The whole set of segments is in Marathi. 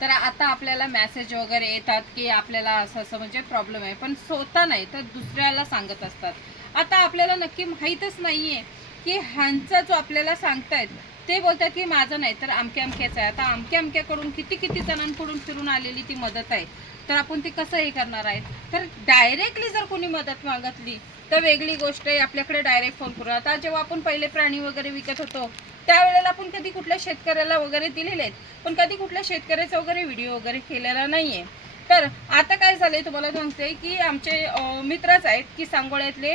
तर आता आपल्याला मेसेज वगैरे येतात की आपल्याला असं असं म्हणजे प्रॉब्लेम आहे. पण स्वतः नाही तर दुसऱ्याला सांगत असतात. आता आपल्याला नक्की माहीतच नाही आहे की ह्यांचा जो आपल्याला सांगतायत ते बोलतात की माझं नाही तर अमक्या अमक्याचं आहे. आता अमक्या अमक्याकडून किती किती जणांकडून फिरून आलेली ती मदत आहे. तर आपण ती कसं हे करणार आहे? तर डायरेक्टली जर कोणी मदत मागतली तर वेगळी गोष्ट आहे. आपल्याकडे डायरेक्ट फोन करू. आता जेव्हा आपण पहिले प्राणी वगैरे विकत होतो त्यावेळेला आपण कधी कुठल्या शेतकऱ्याला वगैरे दिलेले आहेत पण कधी कुठल्या शेतकऱ्याचा वगैरे व्हिडिओ वगैरे केलेला नाहीये. तर आता काय झालंय तुम्हाला सांगते की आमचे मित्रच आहेत की सांगोळ्यातले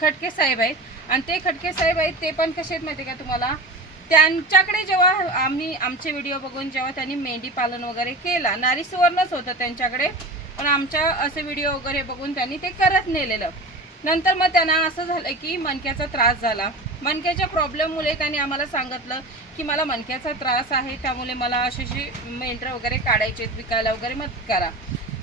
खटके साहेब आहेत. आणि ते खटके साहेब आहेत ते पण कसे आहेत माहिती आहे का तुम्हाला? त्यांच्याकडे जेव्हा आम्ही आमचे व्हिडिओ बघून जेव्हा त्यांनी मेंढी पालन वगैरे केला नारी सुवर्णच होतं त्यांच्याकडे. पण आमच्या असे व्हिडिओ वगैरे बघून त्यांनी ते करत नेलेलं. नंतर मग त्यांना असं झालं की मणक्याचा त्रास झाला. मणक्याच्या प्रॉब्लेममुळे त्यांनी आम्हाला सांगितलं की मला मणक्याचा त्रास आहे त्यामुळे मला अशी असे मेंढरं वगैरे काढायचे विकायला वगैरे मदत करा.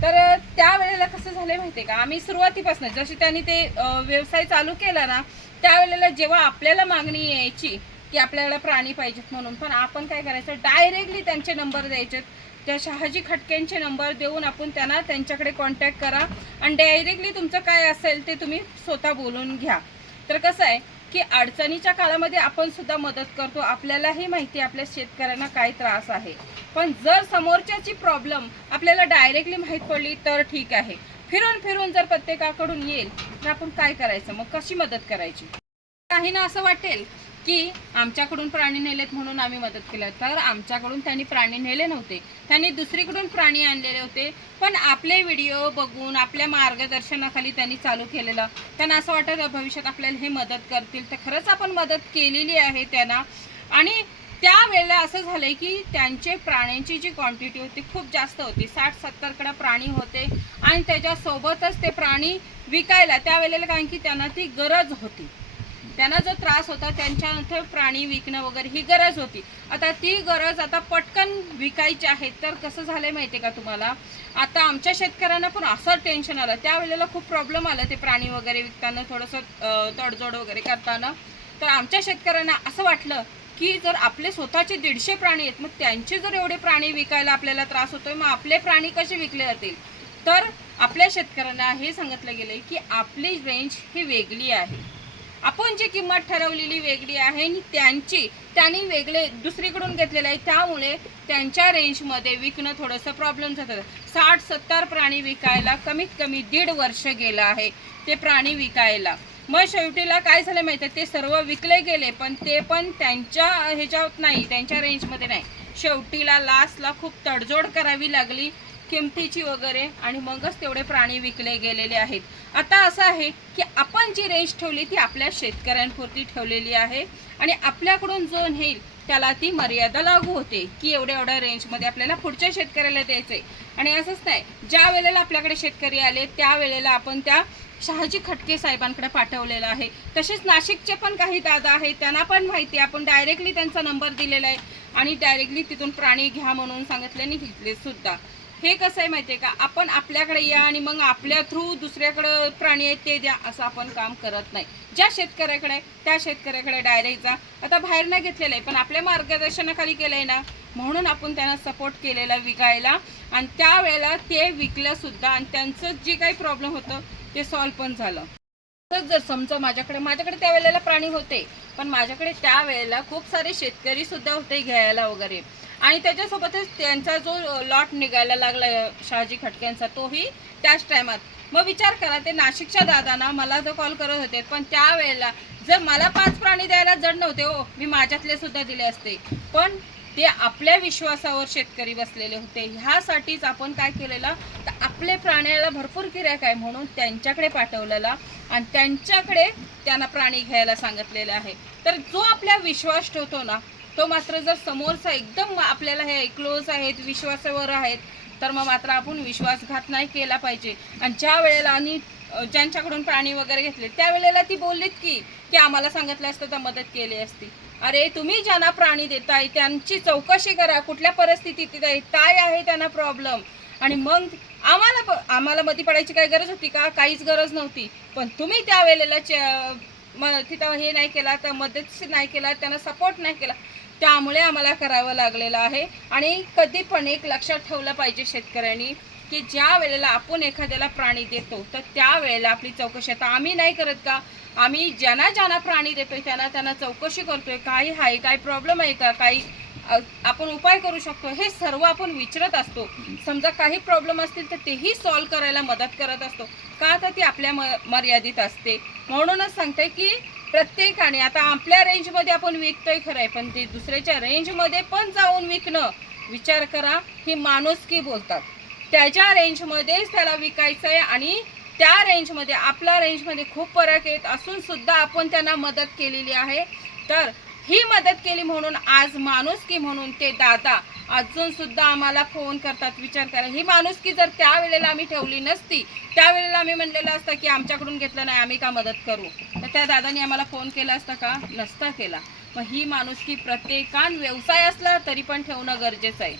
तर त्यावेळेला कसं झालं माहिती आहे का? आम्ही सुरुवातीपासून जशी त्यांनी ते व्यवसाय चालू केला ना त्यावेळेला जेव्हा आपल्याला मागणी यायची की आपल्याला प्राणी पाहिजेत म्हणून पण आपण काय करायचं? डायरेक्टली त्यांचे नंबर द्यायचे त्या शहाजी खटक्यांचे नंबर देऊन आपण त्यांना त्यांच्याकडे कॉन्टॅक्ट करा. आणि डायरेक्टली तुमचं काय असेल ते तुम्ही स्वतः बोलून घ्या. तर कसं आहे की अडचणीच्या काळामध्ये आपण सुद्धा मदत करतो. आपल्यालाही माहिती आहे आपल्या शेतकऱ्यांना काय त्रास आहे. पण जर समोरच्याची प्रॉब्लेम आपल्याला डायरेक्टली माहीत पडली तर ठीक आहे. फिरून फिरून जर प्रत्येकाकडून येईल तर आपण काय करायचं? मग कशी मदत करायची? काही ना असं वाटेल की आमच्याकडून प्राणी नेलेत म्हणून आम्ही मदत केलं. तर आमच्याकडून त्यांनी प्राणी नेले नव्हते. त्यांनी दुसरीकडून प्राणी आणलेले होते. पण आपले व्हिडिओ बघून आपल्या मार्गदर्शनाखाली त्यांनी चालू केलेलं. त्यांना असं वाटत भविष्यात आपल्याला हे मदत करतील. तर खरंच आपण मदत केलेली आहे त्यांना. आणि त्यावेळेला असं झालंय की त्यांचे प्राण्यांची जी क्वांटिटी होती खूप जास्त होती. साठ सत्तरकडे प्राणी होते. आणि त्याच्यासोबतच ते प्राणी विकायला त्यावेळेला कारण की त्यांना ती गरज होती. त्यांना जो त्रास होता त्यांच्या प्राणी विकणं वगैरे ही गरज होती. आता ती गरज आता पटकन विकायची आहे तर कसं झालं माहिती आहे का तुम्हाला? आता आमच्या शेतकऱ्यांना पण असं टेन्शन आलं. त्यावेळेला खूप प्रॉब्लेम आला ते प्राणी वगैरे विकताना थोडंसं तडजोड वगैरे करताना. तर आमच्या शेतकऱ्यांना असं वाटलं की जर आपले स्वतःचे दीडशे प्राणी आहेत मग त्यांचे जर एवढे प्राणी विकायला आपल्याला त्रास होतोय मग आपले प्राणी कसे विकले जातील? तर आपल्या शेतकऱ्यांना हे सांगितलं गेलं की आपली रेंज ही वेगळी आहे. आपण जी किंमत ठरवलेली वेगळी आहे आणि त्यांची त्यांनी वेगळे दुसरीकडून घेतलेलं आहे. त्यामुळे त्यांच्या रेंजमध्ये विकणं थोडंसं प्रॉब्लेम जातं साठ सत्तर प्राणी विकायला कमीत कमी दीड वर्ष गेलं आहे ते प्राणी विकायला. मग शेवटीला काय झालं माहिती आहे? ते सर्व विकले गेले पण ते पण त्यांच्या ह्याच्यात नाही त्यांच्या रेंजमध्ये नाही. शेवटीला लास्टला खूप तडजोड करावी लागली. किमतीची वगैरे आणि मगच तेवढे प्राणी विकले गेलेले आहेत. आता असं आहे की आपण जी रेंज ठेवली ती आपल्या शेतकऱ्यांपुरती ठेवलेली आहे आणि आपल्याकडून जो नेईल त्याला ती मर्यादा लागू होते की एवढ्या एवढ्या रेंजमध्ये आपल्याला पुढच्या शेतकऱ्याला द्यायचं आहे आणि असंच नाही ज्या वेळेला आपल्याकडे शेतकरी आले त्या वेळेला आपण त्या शहाजी खटके साहेबांकडे पाठवलेलं आहे. तसेच नाशिकचे पण काही दादा आहेत त्यांना पण माहिती आहे. आपण डायरेक्टली त्यांचा नंबर दिलेला आहे आणि डायरेक्टली तिथून प्राणी घ्या म्हणून सांगितल्याने घेतले सुद्धा. हे कसं आहे माहिती आहे का? आपण आपल्याकडे या आणि मग आपल्या थ्रू दुसऱ्याकडं प्राणी आहेत ते द्या असं आपण काम करत नाही. ज्या शेतकऱ्याकडे आहे, त्या शेतकऱ्याकडे डायरेक्ट जा. आता बाहेर नाही घेतलेलं आहे पण आपल्या मार्गदर्शनाखाली केलं आहे ना? म्हणून आपण त्यांना सपोर्ट केलेला विकायला आणि त्यावेळेला ते विकलं सुद्धा आणि त्यांचं जे काही प्रॉब्लेम होतं ते सॉल्व्ह पण झालं. तर जर समजा माझ्याकडे माझ्याकडे त्यावेळेला प्राणी होते पण माझ्याकडे त्यावेळेला खूप सारे शेतकरी सुद्धा होते घ्यायला वगैरे. आणि त्याच्यासोबतच त्यांचा जो लॉट निघायला लागला शहाजी खटक्यांचा तोही त्याच टायमात मग विचार करा ते नाशिकच्या दादांना मला जो कॉल करत होते पण त्यावेळेला जर मला पाच प्राणी द्यायला जड नव्हते हो मी माझ्यातले सुद्धा दिले असते. पण ते आपल्या विश्वासावर शेतकरी बसलेले होते. ह्यासाठीच आपण काय केलेलं तर आपले प्राण्याला भरपूर गिरायक आहे म्हणून त्यांच्याकडे पाठवलेला आणि त्यांच्याकडे त्यांना प्राणी घ्यायला सांगितलेलं आहे. तर जो आपल्या विश्वास ठेवतो ना तो मात्र जर समोरचा एकदम आपल्याला हे क्लोज आहेत विश्वासावर आहेत तर मग मात्र आपण विश्वासघात नाही केला पाहिजे. आणि ज्या वेळेला आणि ज्यांच्याकडून प्राणी वगैरे घेतले त्यावेळेला ती बोललीत की की आम्हाला सांगितलं असतं तर मदत केली असती. अरे तुम्ही ज्यांना प्राणी देताय त्यांची चौकशी करा. कुठल्या परिस्थितीत आहे? काय आहे त्यांना प्रॉब्लेम आणि मग आम्हाला प- आम्हाला मती पडायची काही गरज होती का? काहीच गरज नव्हती. पण तुम्ही त्यावेळेला च- तिथं हे नाही केला तर मदत नाही केला त्यांना सपोर्ट नाही केला. त्यामुळे आम्हाला करावं लागलेलं आहे. आणि कधी पण एक लक्षात ठेवलं पाहिजे शेतकऱ्यांनी की ज्या वेळेला आपण एखाद्याला प्राणी देतो तर त्या वेळेला आपली चौकशी. आता आम्ही नाही करत का? आम्ही ज्यांना ज्यांना प्राणी देतोय त्यांना त्यांना चौकशी करतोय. काही आहे काय प्रॉब्लेम आहे का? काही आपण उपाय करू शकतो. हे सर्व आपण विचारत असतो. समजा काही प्रॉब्लेम असतील तर तेही सॉल्व करायला मदत करत असतो. का? तर ती आपल्या म मर्यादित असते. म्हणूनच सांगते की प्रत्येकाने आता आपल्या रेंजमध्ये आपण विकतोय खरं आहे पण ते दुसऱ्याच्या रेंजमध्ये पण जाऊन विकणं विचार करा ही माणुसकी बोलतात. त्याच्या रेंजमध्येच त्याला विकायचं आहे आणि त्या रेंजमध्ये आपल्या रेंजमध्ये खूप फरक येत असून सुद्धा आपण त्यांना मदत केलेली आहे. तर ही मदत केली म्हणून आज माणुसकी म्हणून ते दादा अजून सुद्धा आम्हाला फोन करतात विचार करा ही माणुसकी जर त्यावेळेला आम्ही ठेवली नसती त्यावेळेला आम्ही म्हणलेलं असतं की आमच्याकडून घेतलं नाही आम्ही का मदत करू? तर त्या दादानी आम्हाला फोन केला असता का? नसता केला. मग ही माणुसकी प्रत्येकान व्यवसाय असला तरी पण ठेवणं गरजेचं आहे.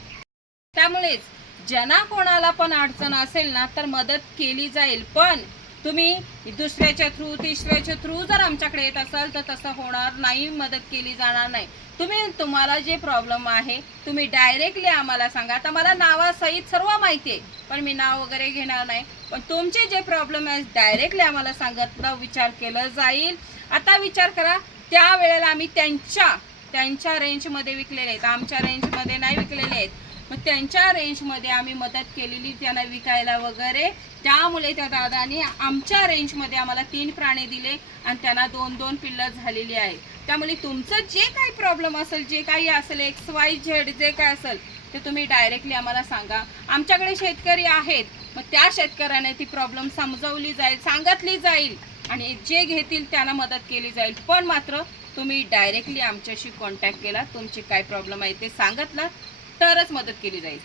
त्यामुळेच ज्यांना कोणाला पण अडचण असेल ना तर मदत केली जाईल. पण तुम्ही दुसऱ्याच्या थ्रू तिसऱ्याच्या थ्रू जर आमच्याकडे येत असाल तर तसं होणार नाही मदत केली जाणार नाही. तुम्ही तुम्हाला जे प्रॉब्लेम आहे तुम्ही डायरेक्टली आम्हाला सांगा. आता मला नावासहित सर्व माहिती आहे पण मी नाव वगैरे घेणार नाही. पण तुमचे जे प्रॉब्लेम आहेत डायरेक्टली आम्हाला सांगितलं विचार केलं जाईल. आता विचार करा त्या वेळेला आम्ही त्यांच्या त्यांच्या रेंजमध्ये विकलेले आहेत. आमच्या रेंजमध्ये नाही मग त्यांच्या रेंजमध्ये आम्ही मदत केलेली त्यांना विकायला वगैरे. त्यामुळे त्या दादानी आमच्या रेंजमध्ये आम्हाला तीन प्राणी दिले आणि त्यांना दोन दोन पिल्लं झालेली आहे त्यामुळे तुमचं जे काही प्रॉब्लेम असेल जे काही असेल एक्स वाय झेड जे काय असेल ते तुम्ही डायरेक्टली आम्हाला सांगा. आमच्याकडे शेतकरी आहेत. मग त्या शेतकऱ्याने ती प्रॉब्लेम समजवली जाईल सांगितली जाईल आणि जे घेतील त्यांना मदत केली जाईल. पण मात्र तुम्ही डायरेक्टली आमच्याशी कॉन्टॅक्ट केला. तुमचे काय प्रॉब्लेम आहे ते सांगितलं. तरच मदत केली जाईल.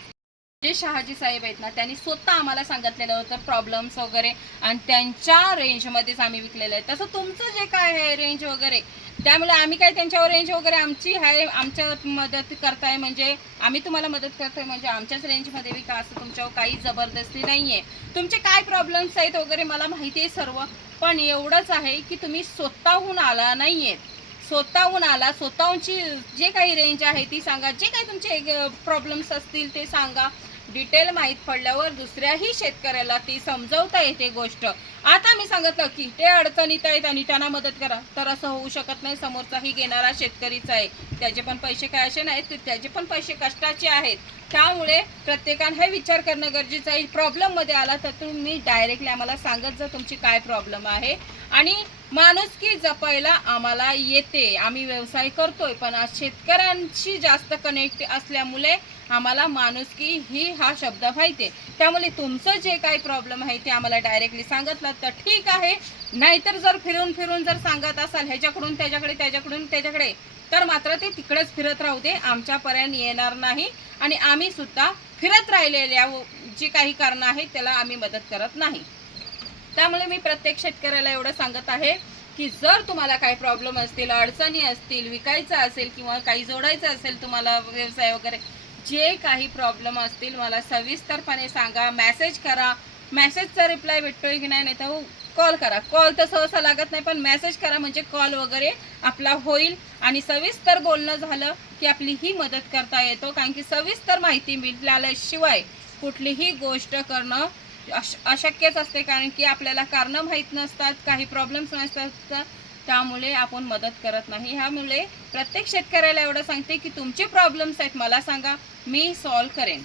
जे शहाजी साहेब आहेत ना त्यांनी स्वतः आम्हाला सांगितलेलं होतं प्रॉब्लेम्स वगैरे आणि त्यांच्या रेंजमध्येच आम्ही विकलेलं आहे. तसं तुमचं जे काय आहे रेंज वगैरे त्यामुळे आम्ही काय त्यांच्यावर रेंज वगैरे आमची आहे आमच्या मदत करताय म्हणजे आम्ही तुम्हाला मदत करतोय म्हणजे आमच्याच रेंजमध्ये विका असं तुमच्यावर काही जबरदस्ती नाही आहे तुमचे काय प्रॉब्लेम्स आहेत वगैरे मला माहिती आहे सर्व पण एवढंच आहे की तुम्ही स्वतःहून आला नाही आहेत स्वतःहून आला स्वतःहूनची जे काही रेंज आहे ती सांगा. जे काही तुमचे प्रॉब्लेम्स असतील ते सांगा. डिटेल माहीत पडल्यावर दुसऱ्याही शेतकऱ्याला ती समजवता येते गोष्ट. आता मी सांगितलं की ते अडचणीत आहेत आणि त्यांना मदत करा. तर असं होऊ शकत नाही. समोरचाही घेणारा शेतकरीच आहे. त्याचे पण पैसे काय असे नाहीत. त्याचे पण पैसे कष्टाचे आहेत. त्यामुळे प्रत्येकानं हे विचार करणं गरजेचं आहे. प्रॉब्लेममध्ये आला तर तुम्ही डायरेक्टली आम्हाला सांगत जा तुमची काय प्रॉब्लेम आहे. आणि माणुसकी जपायला आम्हाला येते. आम्ही व्यवसाय करतोय पण आज शेतकऱ्यांशी जास्त कनेक्ट असल्यामुळे आम्हाला माणुसकी ही हा शब्द माहिती त्यामुळे तुमचं जे काही प्रॉब्लेम आहे ते आम्हाला डायरेक्टली सांगितलं तर ठीक आहे. नाहीतर जर फिरून फिरून जर सांगत असाल ह्याच्याकडून त्याच्याकडे त्याच्याकडून त्याच्याकडे तर मात्र ते तिकडेच फिरत राहू दे. आमच्यापर्यंत येणार नाही. आणि आम्ही सुद्धा फिरत राहिलेल्या जी काही कारणं आहेत त्याला आम्ही मदत करत नाही. त्यामुळे मी प्रत्येक शेतकऱ्याला एवढं सांगत आहे की जर तुम्हाला काही प्रॉब्लेम असतील अडचणी असतील विकायचं असेल किंवा काही जोडायचं असेल तुम्हाला व्यवसाय वगैरे जे काही प्रॉब्लेम असतील मला सविस्तरपणे सांगा मेसेज करा. मेसेजचा रिप्लाय भेटतोय की नाही नाही तर हो, कॉल करा. कॉल तर सहसा लागत नाही पण मेसेज करा म्हणजे कॉल वगैरे आपला होईल. आणि सविस्तर बोलणं झालं की आपली ही मदत करता येतो. कारण की सविस्तर माहिती मिळाल्याशिवाय कुठलीही गोष्ट करणं अश- अशक्यच असते. कारण की आपल्याला कारणं माहीत नसतात काही प्रॉब्लेम्स नसतात. त्यामुळे आपण मदत करत नाही. ह्यामुळे प्रत्येक शेतकऱ्याला एवढं सांगते की तुमचे प्रॉब्लेम्स आहेत मला सांगा. मी सॉल्व करेन.